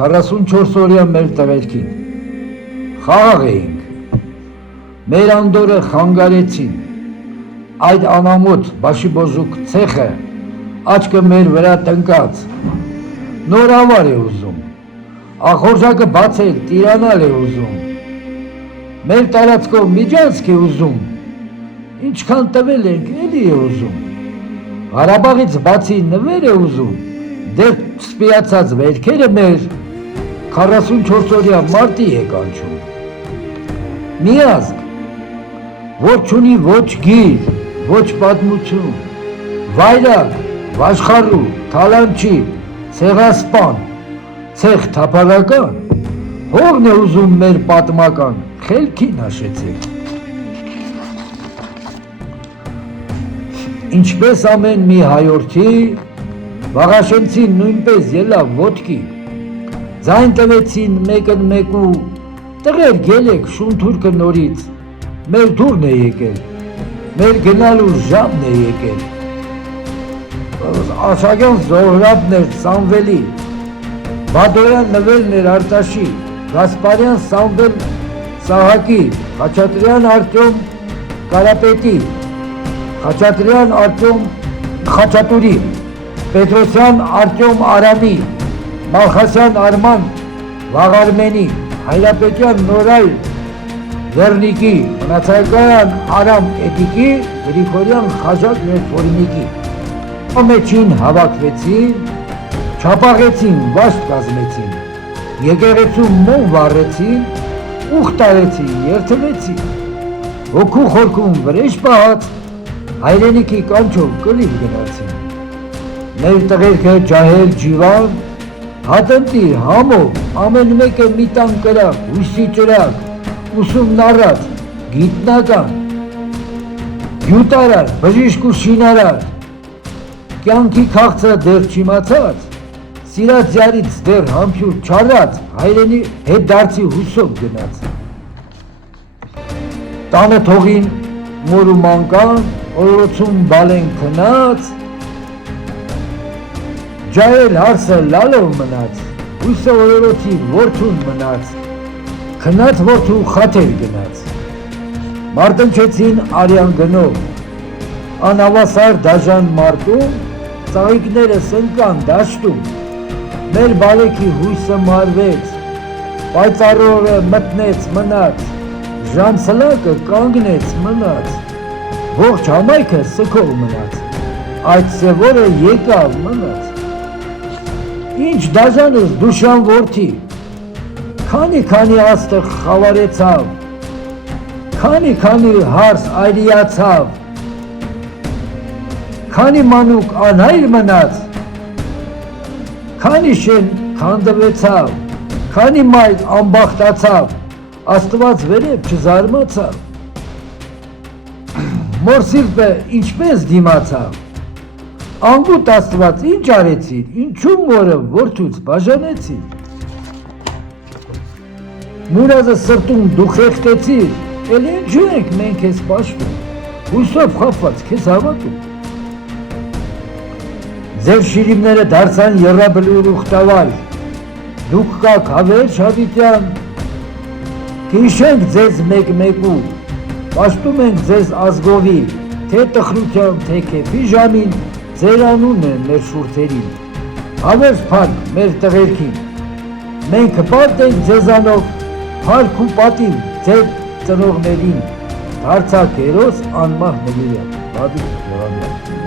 44 օրյա մեր տղերքին, խաղաղ էինք, մեր անդորը խանգարեցին, այդ անամոթ բաշիբոզուկ ցեխը աչքը մեր վրա տնկած, նոր ավար է ուզում, ախորժակը բացել, տիրանալ է ուզում, մեր տարածքով միջանցք է ուզում, ինչքան տվել ենք, էլի է ուզում, Ղարաբաղից բացի նվեր է ուզում, դեռ սպիացած վերքերը մեր 44 օրյա մարտի է կանչում, մի ազգ, որ չունի ոչ գիր, ոչ պատմություն, վայրակ, վաշխառու, թալանչի, ցեղասպան, ցեղ թափառական, հողն է ուզում մեր պատմական, խելքին հաշեցեք։ Ինչպես ամեն մի հայորդի, Վաղաշենցին նույնպես ելավ ոտքի, ձայն տվեցին մեկն մեկու, տղեր գելեք շունթուրքը նորից, մեր դուրն է եկել, մեր գնալու ժամն է եկել, Աշակյան Զոհրաբն էր Սամվելի, Բադոյան նվերն էր Արտաշի, Գասպարյան Սամվել Սահակի, Խաչատրյան Արտյոմ Կարապետի, Խաչատրյան Արտյոմ Խաչատուրի, Պետրոսյան Արտյոմ Արամի, Մալխասյան Արման Վաղարմենի, Հայրապետյան Նորայ Լեռնիկի, Մնացակայան Արամ Էդիկի, Գրիգորյան Խաժակ Ներֆորինիկի։ Ամեջին հավաքվեցին, չապաղեցին, վաշտ կազմեցին, եկեղեցու մոմ վառեցին, ուխ տարեցին, երթվեցին, հոգու խորքում վրեժ պահած, հայրենիքի կանչով կլիվ գնացին, մեր տղերքը ջահել ջիվան, հատնտիր համով, ամեն մեկը մի տան կրակ, հույսի ճրակ, ուսումն առած, գիտնական, գյուտարար, բժիշկ ու շինարար, կյանքի քաղցը դեռ չիմացած, սիրած յարից դեռ համբյուր չարած, հայրենի հետ դարձի հուսով գնաց։ Տանը թողին մոր ու մանկան, օրորոցում բալեն քնած, ջահել հարսը լալով մնաց, հույսը օրորոցի որդուն մնաց, քնած որդու խաթեր գնաց, մարտնչեցին արյան գնով, անհավասար դաժան մարտում, ծաղիկները սնկան դաշտում, մեր բալեքի հույսը մարվեց, պայծառորը մտնեց մնաց, ժամսլակը կանգնեց մնաց, ողջ համայքը սքով մնաց, այդ սևորը եկավ մնաց, ինչ դաժանս դուշան որդի, քանի աստղ խավարեցավ, քանի հարս այրիացավ, քանի մանուկ անհայր մնաց, քանի շեն քանդվեցավ, քանի մայր անբախտացավ, Աստված վերև չզարմացավ, մոր սիրտը ինչպես դիմացավ, անգութ Աստված ինչ արեցիր, ինչու մորը որդուց բաժանեցիր, մուրազը սրտում դու խեղտեցիր, էլ ինչու ենք մենք քեզ պաշտում, հույսով խաբված քեզ հավատում, ձեր շիրիմները դարձան եռաբլուր ուխտավայր, դուք կաք հավերժ հավիտյան, հիշենք ձեզ մեկ-մեկու, պաշտում ենք ձեզ ազգովի, թե տխրության, թե քեֆի ժամին, ձեր անունն է մեր շուրթերին, հավերժ փառք մեր տղերքին, մենք հպարտ ենք ձեզանով, փառք ու պատիվ ձեր ծնողներին, դարձակ հերոս անմահ նվիրյալ, Բադիկ Եղամյան։